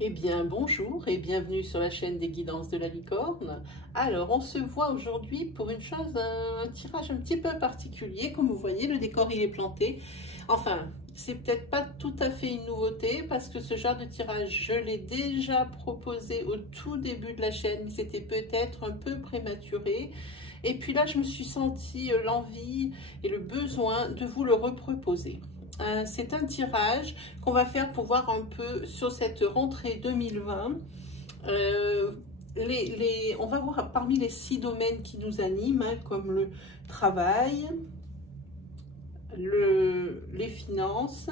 Eh bien, bonjour et bienvenue sur la chaîne des guidances de la licorne. Alors, on se voit aujourd'hui pour une chose, un tirage un petit peu particulier. Comme vous voyez, le décor, il est planté. Enfin, c'est peut-être pas tout à fait une nouveauté parce que ce genre de tirage, je l'ai déjà proposé au tout début de la chaîne, mais c'était peut-être un peu prématuré. Et puis là, je me suis sentie l'envie et le besoin de vous le reproposer. C'est un tirage qu'on va faire pour voir un peu sur cette rentrée 2020. On va voir parmi les 6 domaines qui nous animent, hein, comme le travail, les finances,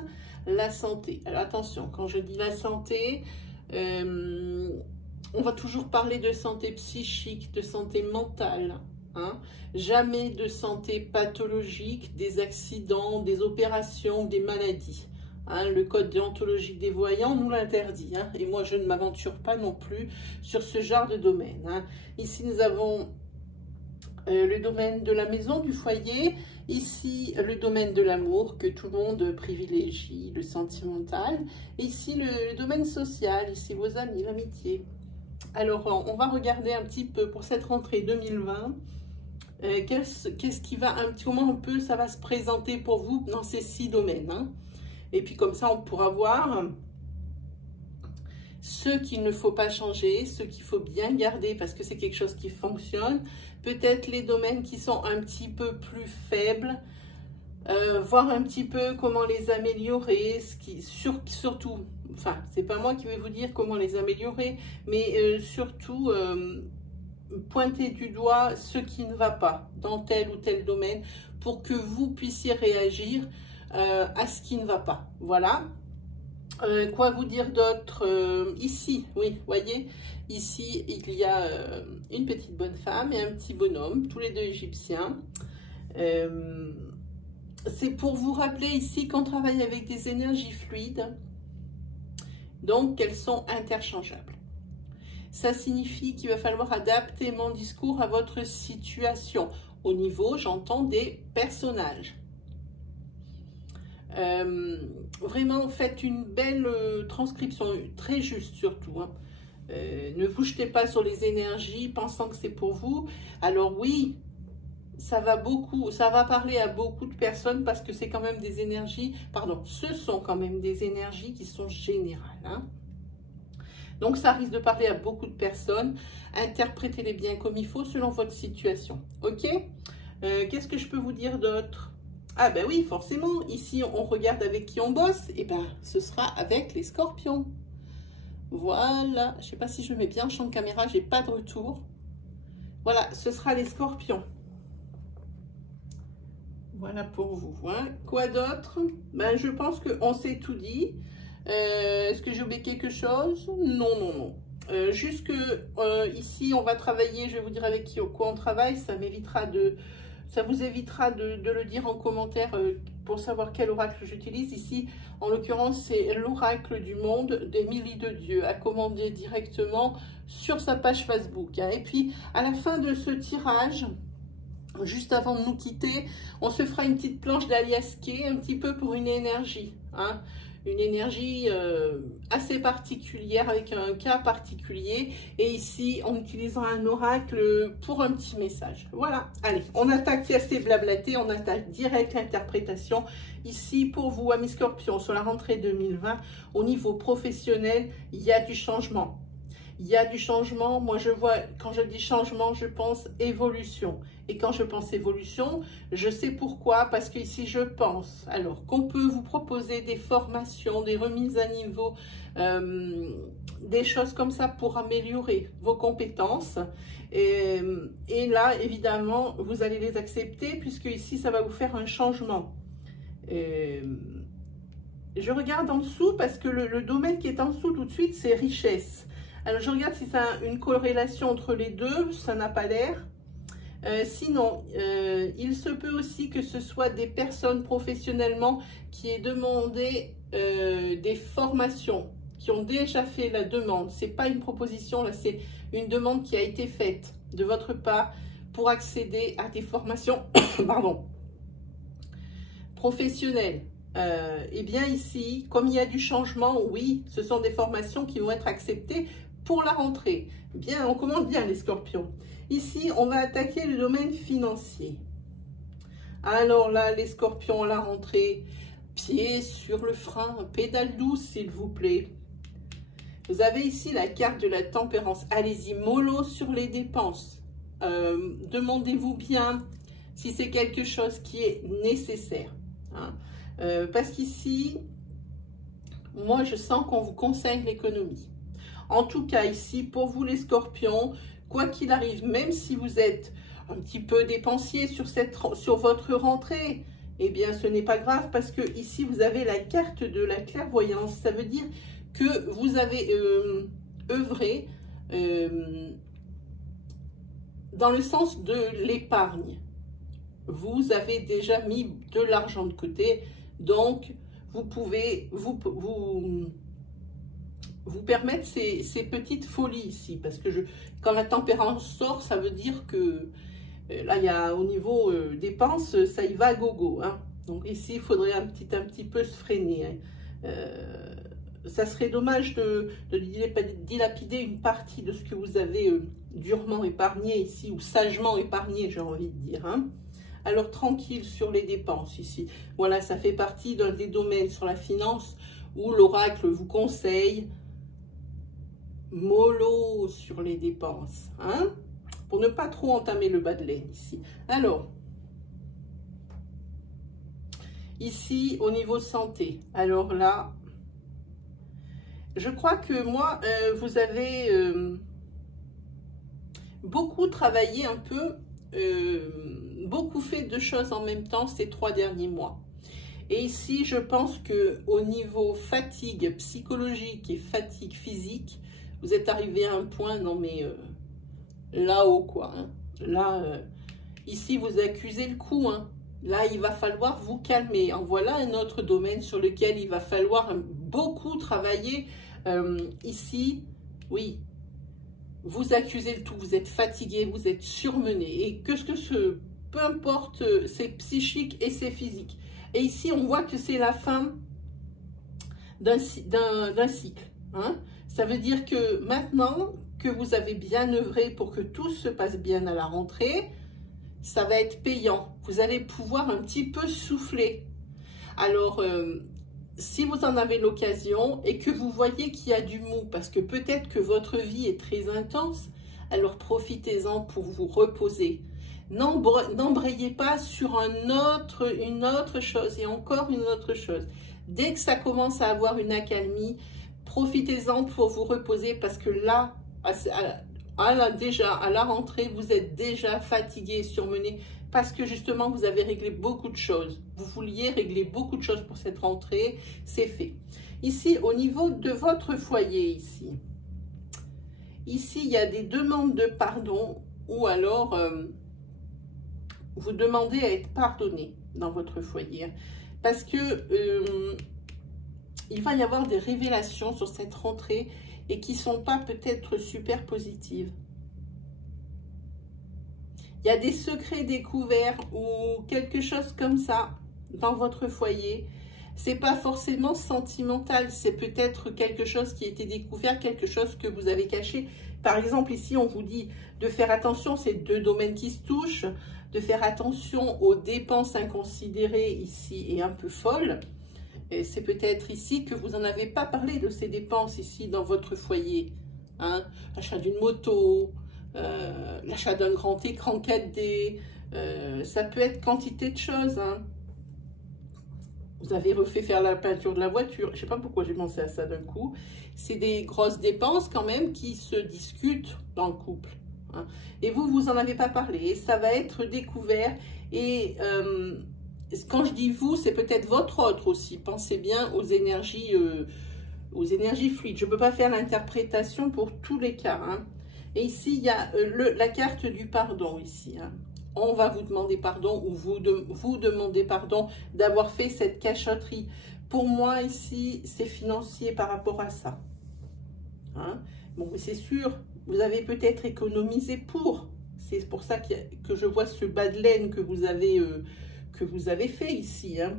la santé. Alors attention, quand je dis la santé, on va toujours parler de santé psychique, de santé mentale. Hein, jamais de santé pathologique, des accidents, des opérations, des maladies. Hein, le code déontologique des voyants nous l'interdit. Hein, et moi, je ne m'aventure pas non plus sur ce genre de domaine. Hein. Ici, nous avons le domaine de la maison, du foyer. Ici, le domaine de l'amour que tout le monde privilégie, le sentimental. Et ici, le domaine social, ici, vos amis, l'amitié. Alors, on va regarder un petit peu pour cette rentrée 2020. Qu'est-ce qui va comment un peu ça va se présenter pour vous dans ces 6 domaines, hein. Et puis comme ça on pourra voir ce qu'il ne faut pas changer, ce qu'il faut bien garder parce que c'est quelque chose qui fonctionne, peut-être les domaines qui sont un petit peu plus faibles, voir un petit peu comment les améliorer, surtout, enfin c'est pas moi qui vais vous dire comment les améliorer, mais surtout pointer du doigt ce qui ne va pas dans tel ou tel domaine pour que vous puissiez réagir à ce qui ne va pas. Voilà. Quoi vous dire d'autre? Ici, oui, voyez, ici, il y a une petite bonne femme et un petit bonhomme, tous les deux égyptiens. C'est pour vous rappeler ici qu'on travaille avec des énergies fluides, donc qu'elles sont interchangeables. Ça signifie qu'il va falloir adapter mon discours à votre situation. Au niveau, j'entends des personnages. Vraiment, faites une belle transcription, très juste surtout. Hein. Ne vous jetez pas sur les énergies pensant que c'est pour vous. Alors oui, ça va parler à beaucoup de personnes parce que c'est quand même des énergies, pardon, ce sont quand même des énergies qui sont générales. Hein. Donc, ça risque de parler à beaucoup de personnes. Interprétez-les bien comme il faut selon votre situation. OK? Qu'est-ce que je peux vous dire d'autre? Ah ben oui, forcément. Ici, on regarde avec qui on bosse. Et ben, ce sera avec les scorpions. Voilà. Je ne sais pas si je mets bien en champ de caméra. J'ai pas de retour. Voilà, ce sera les scorpions. Voilà pour vous. Hein. Quoi d'autre? Ben, je pense qu'on s'est tout dit. Est-ce que j'ai oublié quelque chose? Non, non, non. Juste que ici, on va travailler, je vais vous dire avec quoi on travaille, ça vous évitera de le dire en commentaire pour savoir quel oracle j'utilise. Ici, en l'occurrence, c'est l'oracle du monde d'Émilie de Dieu, à commander directement sur sa page Facebook. Hein. Et puis, à la fin de ce tirage, juste avant de nous quitter, on se fera une petite planche d'aliasqué, un petit peu pour une énergie. Hein. Une énergie assez particulière avec un cas particulier. Et ici, on utilisera un oracle pour un petit message. Voilà. Allez, on attaque assez blablaté. On attaque direct l'interprétation. Ici, pour vous, amis scorpions, sur la rentrée 2020, au niveau professionnel, il y a du changement. Il y a du changement. Moi, je vois, quand je dis changement, je pense évolution. Et quand je pense évolution, je sais pourquoi. Parce que ici, je pense alors qu'on peut vous proposer des formations, des remises à niveau, des choses comme ça pour améliorer vos compétences. Et là, évidemment, vous allez les accepter puisque ici, ça va vous faire un changement. Je regarde en dessous parce que le domaine qui est en dessous tout de suite, c'est richesse. Alors, je regarde si ça a une corrélation entre les deux. Ça n'a pas l'air. Sinon, il se peut aussi que ce soit des personnes professionnellement qui aient demandé des formations, qui ont déjà fait la demande. Ce n'est pas une proposition, là, c'est une demande qui a été faite de votre part pour accéder à des formations pardon, professionnelles. eh bien ici, comme il y a du changement, oui, ce sont des formations qui vont être acceptées pour la rentrée. Bien, on commence bien les scorpions. Ici, on va attaquer le domaine financier. Alors là, les scorpions, la rentrée, pied sur le frein, pédale douce, s'il vous plaît. Vous avez ici la carte de la tempérance. Allez-y, mollo sur les dépenses. Demandez-vous bien si c'est quelque chose qui est nécessaire. Hein. Parce qu'ici, moi, je sens qu'on vous conseille l'économie. En tout cas, ici, pour vous les scorpions, quoi qu'il arrive, même si vous êtes un petit peu dépensier sur votre rentrée, eh bien, ce n'est pas grave parce que ici, vous avez la carte de la clairvoyance. Ça veut dire que vous avez œuvré dans le sens de l'épargne. Vous avez déjà mis de l'argent de côté, donc vous pouvez vous permettre ces petites folies ici, parce que quand la tempérance sort, ça veut dire que là, il y a au niveau dépenses, ça y va à gogo. Hein. Donc ici, il faudrait un petit peu se freiner. Hein. Ça serait dommage de dilapider une partie de ce que vous avez durement épargné ici, ou sagement épargné, j'ai envie de dire. Hein. Alors, tranquille sur les dépenses ici. Voilà, ça fait partie d'un des domaines sur la finance où l'oracle vous conseille mollo sur les dépenses. Hein, pour ne pas trop entamer le bas de laine ici. Alors, ici, au niveau santé. Alors là, je crois que moi, vous avez beaucoup travaillé un peu, beaucoup fait de choses en même temps ces 3 derniers mois. Et ici, je pense que au niveau fatigue psychologique et fatigue physique, vous êtes arrivé à un point, non mais là-haut quoi. Hein. Là, ici, vous accusez le coup. Hein. Là, il va falloir vous calmer. En voilà un autre domaine sur lequel il va falloir beaucoup travailler. Ici, oui, vous accusez le tout, vous êtes fatigué, vous êtes surmené. Et peu importe, c'est psychique et c'est physique. Et ici, on voit que c'est la fin d'un cycle. Hein. Ça veut dire que maintenant que vous avez bien œuvré pour que tout se passe bien à la rentrée, ça va être payant. Vous allez pouvoir un petit peu souffler. Alors, si vous en avez l'occasion et que vous voyez qu'il y a du mou, parce que peut-être que votre vie est très intense, alors profitez-en pour vous reposer. N'embrayez pas sur une autre chose et encore une autre chose. Dès que ça commence à avoir une accalmie, profitez-en pour vous reposer parce que là, déjà à la rentrée, vous êtes déjà fatigué, surmené parce que justement, vous avez réglé beaucoup de choses. Vous vouliez régler beaucoup de choses pour cette rentrée, c'est fait. Ici, au niveau de votre foyer, ici, il y a des demandes de pardon ou alors vous demandez à être pardonné dans votre foyer. Parce que il va y avoir des révélations sur cette rentrée et qui ne sont pas peut-être super positives. Il y a des secrets découverts ou quelque chose comme ça dans votre foyer. C'est pas forcément sentimental, c'est peut-être quelque chose qui a été découvert, quelque chose que vous avez caché. Par exemple, ici, on vous dit de faire attention, c'est 2 domaines qui se touchent, de faire attention aux dépenses inconsidérées ici et un peu folles. C'est peut-être ici que vous n'en avez pas parlé de ces dépenses ici dans votre foyer. Hein? L'achat d'une moto, l'achat d'un grand écran 4D, ça peut être quantité de choses. Hein? Vous avez refait faire la peinture de la voiture. Je ne sais pas pourquoi j'ai pensé à ça d'un coup. C'est des grosses dépenses quand même qui se discutent dans le couple. Hein? Et vous en avez pas parlé. Et ça va être découvert. Et quand je dis vous, c'est peut-être votre autre aussi. Pensez bien aux énergies fluides. Je ne peux pas faire l'interprétation pour tous les cas. Hein? Et ici, il y a la carte du pardon ici. Hein? On va vous demander pardon ou vous demandez pardon d'avoir fait cette cachotterie. Pour moi, ici, c'est financier par rapport à ça. Hein? Bon, c'est sûr, vous avez peut-être économisé pour. C'est pour ça que je vois ce bas de laine que vous avez fait ici. Hein?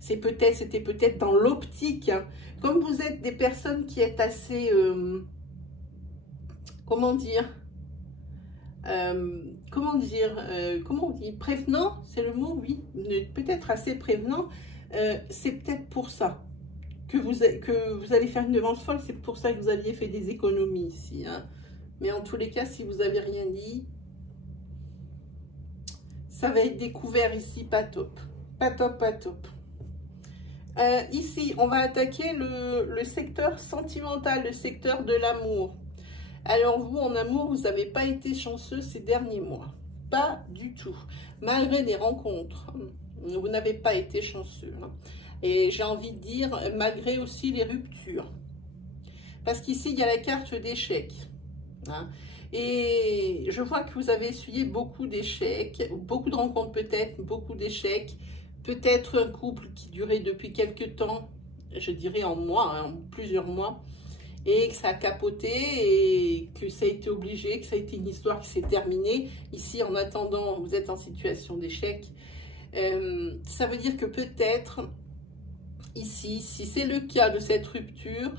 C'était peut-être dans l'optique. Hein. Comme vous êtes des personnes qui êtes assez, comment dire, comment on dit, prévenant, c'est le mot, oui, peut-être assez prévenant, c'est peut-être pour ça que vous allez faire une dépense folle, c'est pour ça que vous aviez fait des économies ici. Hein. Mais en tous les cas, si vous n'avez rien dit, ça va être découvert ici, pas top. Pas top, pas top. Ici, on va attaquer le secteur sentimental, le secteur de l'amour. Alors vous, en amour, vous n'avez pas été chanceux ces derniers mois. Pas du tout. Malgré des rencontres, vous n'avez pas été chanceux. Hein. Et j'ai envie de dire, malgré aussi les ruptures. Parce qu'ici, il y a la carte d'échec. Hein. Et je vois que vous avez essuyé beaucoup d'échecs, beaucoup de rencontres peut-être, beaucoup d'échecs. Peut-être un couple qui durait depuis quelques temps, je dirais en mois, hein, plusieurs mois. Et que ça a capoté et que ça a été obligé, que ça a été une histoire qui s'est terminée. Ici, en attendant, vous êtes en situation d'échec. Ça veut dire que peut-être, ici, si c'est le cas de cette rupture,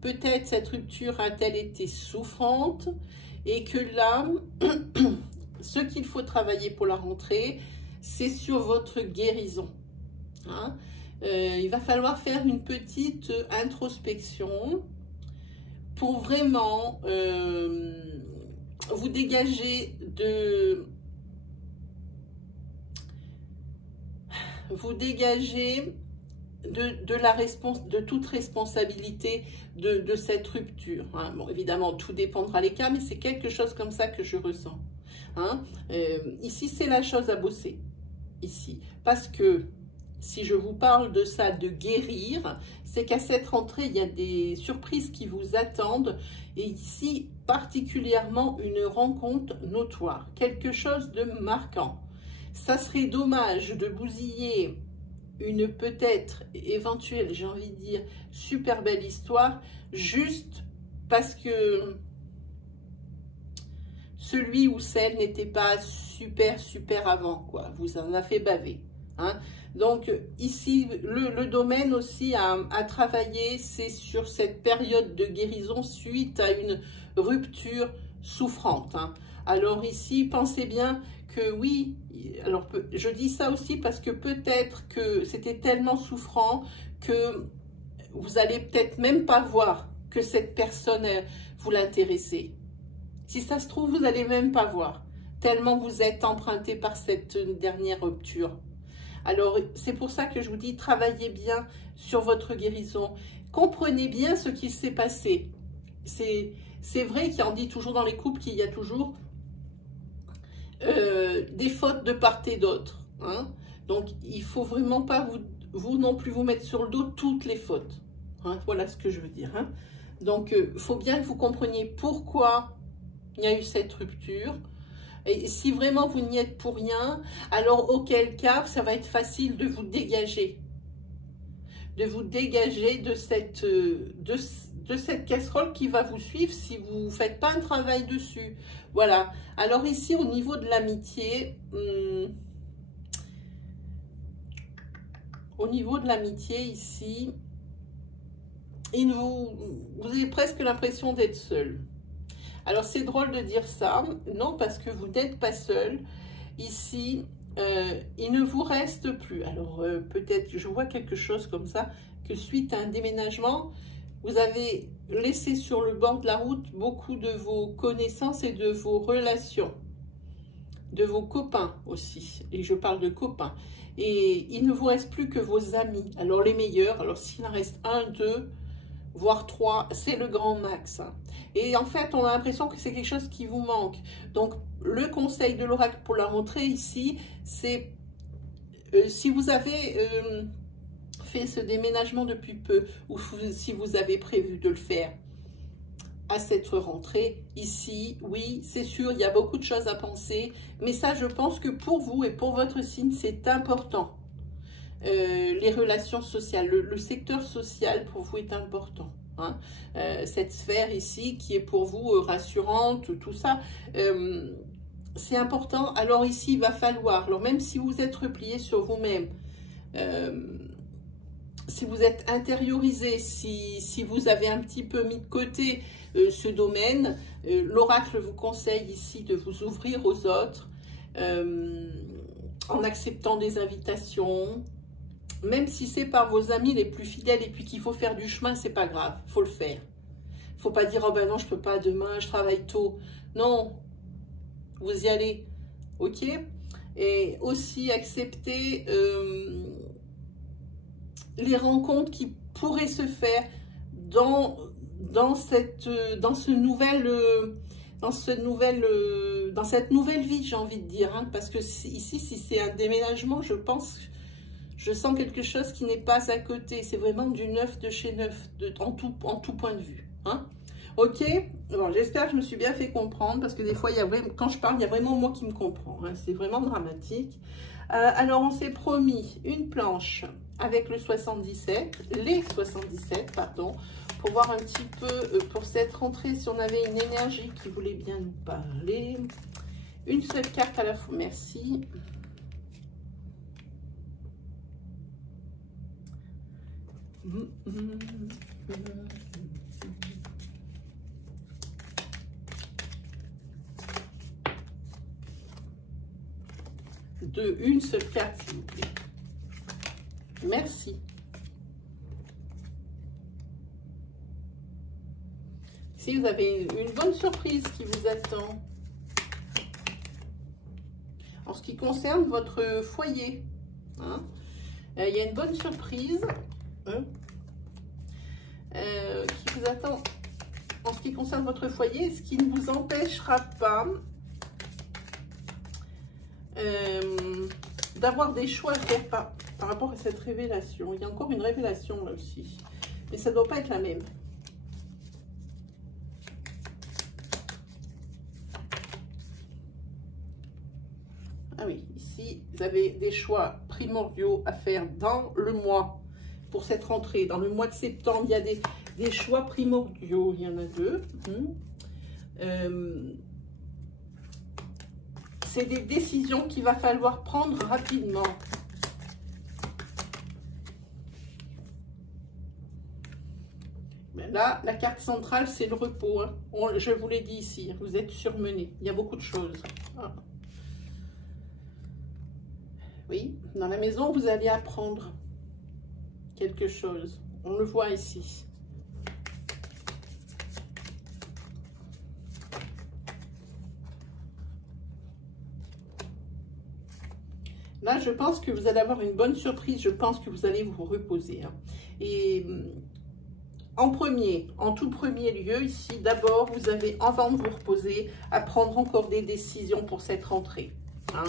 peut-être cette rupture a-t-elle été souffrante et que là, ce qu'il faut travailler pour la rentrée, c'est sur votre guérison. Hein? Il va falloir faire une petite introspection pour vraiment vous dégager de de toute responsabilité de cette rupture. Hein. Bon, évidemment, tout dépendra des cas, mais c'est quelque chose comme ça que je ressens. Hein. Ici, c'est la chose à bosser. Ici, parce que si je vous parle de ça, de guérir, c'est qu'à cette rentrée, il y a des surprises qui vous attendent. Et ici, particulièrement, une rencontre notoire, quelque chose de marquant. Ça serait dommage de bousiller une peut-être éventuelle, j'ai envie de dire, super belle histoire, juste parce que celui ou celle n'était pas super avant, quoi. Vous en avez fait baver. Hein. Donc ici, le domaine aussi à travailler, c'est sur cette période de guérison suite à une rupture souffrante. Hein. Alors ici, pensez bien que oui, alors je dis ça aussi parce que peut-être que c'était tellement souffrant que vous allez peut-être même pas voir que cette personne vous l'intéressez. Si ça se trouve, vous n'allez même pas voir, tellement vous êtes emprunté par cette dernière rupture. Alors, c'est pour ça que je vous dis, travaillez bien sur votre guérison. Comprenez bien ce qui s'est passé. C'est vrai qu'on dit toujours dans les couples qu'il y a toujours des fautes de part et d'autre. Hein. Donc, il ne faut vraiment pas vous non plus vous mettre sur le dos toutes les fautes. Hein. Voilà ce que je veux dire. Hein. Donc, il faut bien que vous compreniez pourquoi il y a eu cette rupture. Et si vraiment vous n'y êtes pour rien, alors auquel cas, ça va être facile de vous dégager. De vous dégager de cette casserole qui va vous suivre si vous ne faites pas un travail dessus. Voilà. Alors ici, au niveau de l'amitié, ici, vous avez presque l'impression d'être seul. Alors, c'est drôle de dire ça. Non, parce que vous n'êtes pas seul. Ici, il ne vous reste plus. Alors, peut-être, je vois quelque chose comme ça, que suite à un déménagement, vous avez laissé sur le bord de la route beaucoup de vos connaissances et de vos relations. De vos copains aussi. Et je parle de copains. Et il ne vous reste plus que vos amis. Alors, les meilleurs. Alors, s'il en reste 1, 2... voire 3, c'est le grand max. Et en fait, on a l'impression que c'est quelque chose qui vous manque. Donc, le conseil de l'oracle pour la rentrée ici, c'est si vous avez fait ce déménagement depuis peu, ou si vous avez prévu de le faire à cette rentrée, ici, oui, c'est sûr, il y a beaucoup de choses à penser, mais ça, je pense que pour vous et pour votre signe, c'est important. Les relations sociales, le secteur social pour vous est important. Hein. Cette sphère ici qui est pour vous rassurante, tout ça, c'est important. Alors ici, il va falloir, alors même si vous êtes replié sur vous-même, si vous êtes intériorisé, si vous avez un petit peu mis de côté ce domaine, l'oracle vous conseille ici de vous ouvrir aux autres en acceptant des invitations, même si c'est par vos amis les plus fidèles et puis qu'il faut faire du chemin, c'est pas grave, il faut le faire. Il ne faut pas dire, oh ben non, je peux pas demain, je travaille tôt. Non, vous y allez, ok? Et aussi accepter les rencontres qui pourraient se faire dans cette nouvelle vie, j'ai envie de dire, hein, parce que ici, si c'est un déménagement, je sens quelque chose qui n'est pas à côté. C'est vraiment du neuf de chez neuf, en tout point de vue. Hein. Ok, bon, j'espère que je me suis bien fait comprendre, parce que des fois, quand je parle, il y a vraiment moi qui me comprend. Hein, c'est vraiment dramatique. Alors, on s'est promis une planche avec le 77, les 77, pardon, pour voir un petit peu, pour cette rentrée, si on avait une énergie qui voulait bien nous parler. Une seule carte à la fois, merci. Une seule carte, s'il vous plaît. Merci. Si vous avez une bonne surprise qui vous attend en ce qui concerne votre foyer, hein, il y a une bonne surprise qui vous attend en ce qui concerne votre foyer, ce qui ne vous empêchera pas d'avoir des choix à faire par rapport à cette révélation. Il y a encore une révélation là aussi, mais ça ne doit pas être la même. Ah oui, ici, vous avez des choix primordiaux à faire dans le mois pour cette rentrée. Dans le mois de septembre, il y a des choix primordiaux. Il y en a deux. C'est des décisions qu'il va falloir prendre rapidement. Mais là, la carte centrale, c'est le repos. Hein. Je vous l'ai dit ici, vous êtes surmené. Il y a beaucoup de choses. Ah. Oui, dans la maison, vous allez apprendre quelque chose. On le voit ici. Là, je pense que vous allez avoir une bonne surprise. Je pense que vous allez vous reposer. Hein. Et en tout premier lieu, ici, d'abord, vous avez, avant de vous reposer, à prendre encore des décisions pour cette rentrée. Hein.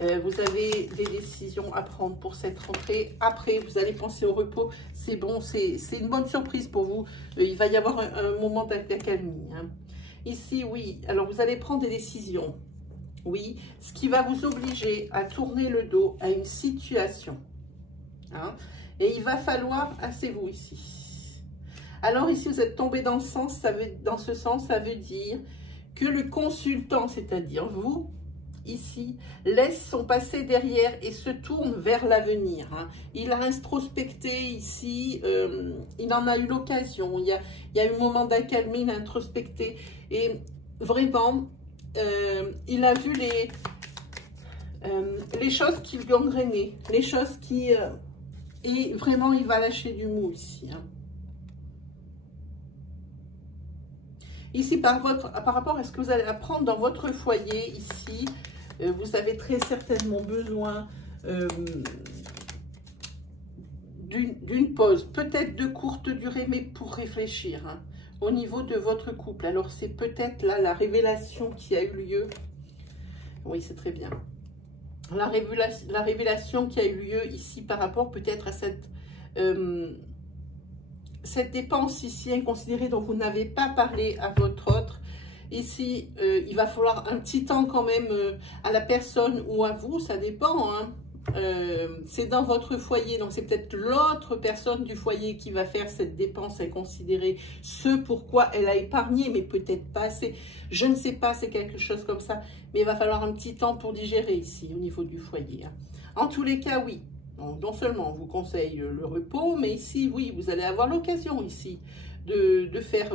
Vous avez des décisions à prendre pour cette rentrée. Après, vous allez penser au repos. C'est bon, c'est une bonne surprise pour vous. Il va y avoir un moment d'accalmie. Hein. Ici, oui. Alors, vous allez prendre des décisions. Oui, ce qui va vous obliger à tourner le dos à une situation. Hein. Et il va falloir, asseyez-vous ici. Alors ici, vous êtes tombé dans ce sens, ça veut dire que le consultant, c'est-à-dire vous, ici, laisse son passé derrière et se tourne vers l'avenir. Hein. Il a introspecté ici, il en a eu l'occasion, il y a eu un moment d'accalmie, il a introspecté et vraiment, il a vu les choses qui lui ont drainé, les choses qui... et vraiment, il va lâcher du mou ici. Hein. Ici, par rapport à ce que vous allez apprendre dans votre foyer, ici, vous avez très certainement besoin d'une pause, peut-être de courte durée, mais pour réfléchir hein, au niveau de votre couple. Alors, c'est peut-être là la révélation qui a eu lieu. Oui, c'est très bien. La révélation qui a eu lieu ici par rapport peut-être à cette dépense ici inconsidérée dont vous n'avez pas parlé à votre autre. Ici, il va falloir un petit temps quand même à la personne ou à vous, ça dépend. Hein. C'est dans votre foyer, donc c'est peut-être l'autre personne du foyer qui va faire cette dépense inconsidérée. Ce pourquoi elle a épargné, mais peut-être pas assez. Je ne sais pas, c'est quelque chose comme ça. Mais il va falloir un petit temps pour digérer ici, au niveau du foyer. Hein. En tous les cas, oui. Donc, non seulement on vous conseille le repos, mais ici, oui, vous allez avoir l'occasion ici de faire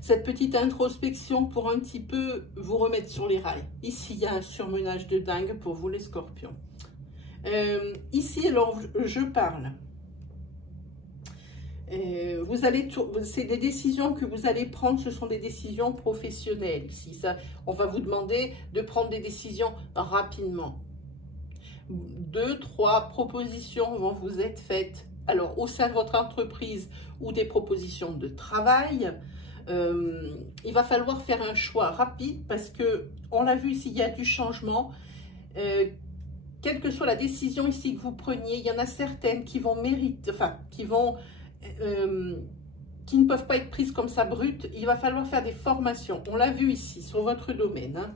cette petite introspection pour un petit peu vous remettre sur les rails. Ici, il y a un surmenage de dingue pour vous, les scorpions. Ici, alors, je parle. C'est des décisions que vous allez prendre, ce sont des décisions professionnelles. Ici, ça, on va vous demander de prendre des décisions rapidement. 2, 3 propositions vont vous être faites. Alors, au sein de votre entreprise ou des propositions de travail, il va falloir faire un choix rapide parce que, on l'a vu ici, il y a du changement. Quelle que soit la décision ici que vous preniez, il y en a certaines qui vont mériter, enfin, qui ne peuvent pas être prises comme ça brutes. Il va falloir faire des formations. On l'a vu ici, sur votre domaine. Hein.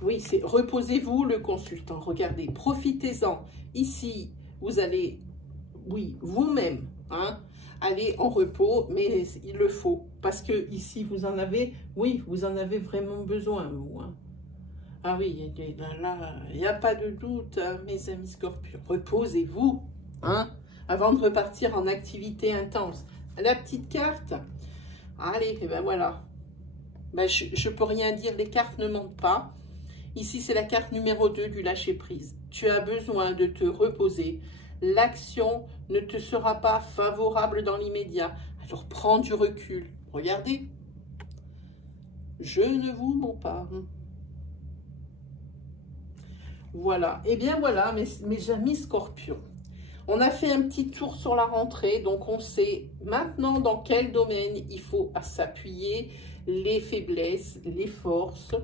Oui, c'est reposez-vous, le consultant. Regardez, profitez-en. Ici, vous allez, oui, vous-même, hein, aller en repos, mais il le faut. Parce que ici, vous en avez, oui, vous en avez vraiment besoin, vous. Hein. Ah oui, là, il n'y a pas de doute, hein, mes amis scorpions. Reposez-vous, hein, avant de repartir en activité intense. La petite carte, allez, et ben voilà. Ben, je ne peux rien dire, les cartes ne mentent pas. Ici, c'est la carte numéro 2 du lâcher-prise. Tu as besoin de te reposer. L'action ne te sera pas favorable dans l'immédiat. Alors, prends du recul. Regardez. Je ne vous mens pas. Voilà. Et bien voilà, mes amis scorpions. On a fait un petit tour sur la rentrée. Donc, on sait maintenant dans quel domaine il faut s'appuyer, les faiblesses, les forces,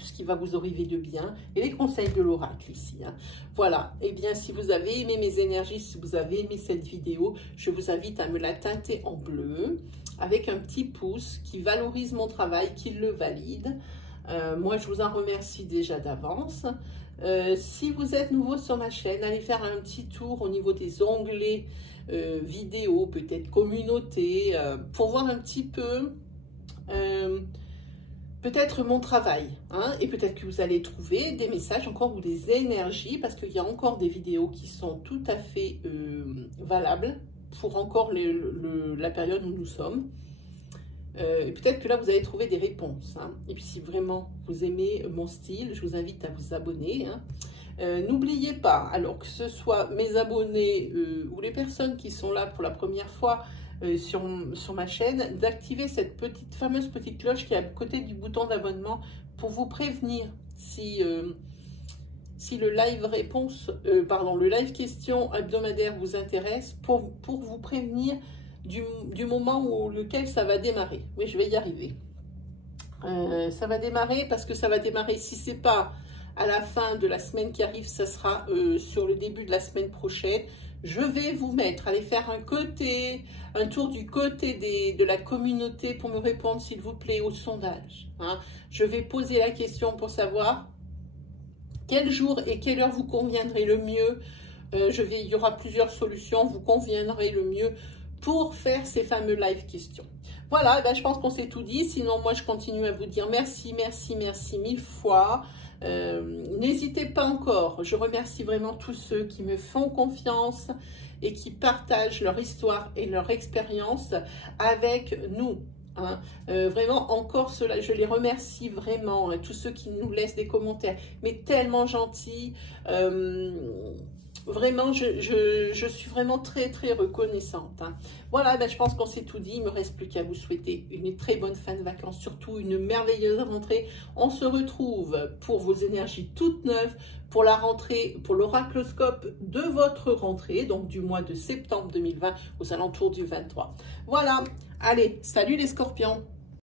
ce qui va vous arriver de bien et les conseils de l'oracle ici. Hein. Voilà, et bien si vous avez aimé mes énergies, si vous avez aimé cette vidéo, je vous invite à me la teinter en bleu avec un petit pouce qui valorise mon travail, qui le valide. Moi, je vous en remercie déjà d'avance. Si vous êtes nouveau sur ma chaîne, allez faire un petit tour au niveau des onglets vidéo, peut-être communauté, pour voir un petit peu... peut-être mon travail, hein, et peut-être que vous allez trouver des messages encore ou des énergies, parce qu'il y a encore des vidéos qui sont tout à fait valables pour encore la période où nous sommes. Et peut-être que là, vous allez trouver des réponses. Hein. Et puis, si vraiment vous aimez mon style, je vous invite à vous abonner. Hein. N'oubliez pas, alors que ce soit mes abonnés ou les personnes qui sont là pour la première fois, sur ma chaîne, d'activer cette fameuse petite cloche qui est à côté du bouton d'abonnement pour vous prévenir si le live réponse, le live question hebdomadaire vous intéresse, pour vous prévenir du moment lequel ça va démarrer. Oui, je vais y arriver. Ça va démarrer parce que ça va démarrer, si c'est pas à la fin de la semaine qui arrive, ça sera sur le début de la semaine prochaine. Je vais vous mettre, allez faire un tour du côté de la communauté pour me répondre, s'il vous plaît, au sondage. Hein. Je vais poser la question pour savoir quel jour et quelle heure vous conviendrait le mieux. Il y aura plusieurs solutions, vous conviendrait le mieux pour faire ces fameux live questions. Voilà, ben, je pense qu'on s'est tout dit. Sinon, moi, je continue à vous dire merci, merci, merci 1000 fois. N'hésitez pas encore, je remercie vraiment tous ceux qui me font confiance et qui partagent leur histoire et leur expérience avec nous. Hein. Vraiment, encore cela, je les remercie vraiment, hein, tous ceux qui nous laissent des commentaires, mais tellement gentils. Vraiment, je suis vraiment très, très reconnaissante. Hein. Voilà, ben, je pense qu'on s'est tout dit. Il ne me reste plus qu'à vous souhaiter une très bonne fin de vacances, surtout une merveilleuse rentrée. On se retrouve pour vos énergies toutes neuves, pour la rentrée, pour l'oracloscope de votre rentrée, donc du mois de septembre 2020, aux alentours du 23. Voilà, allez, salut les scorpions!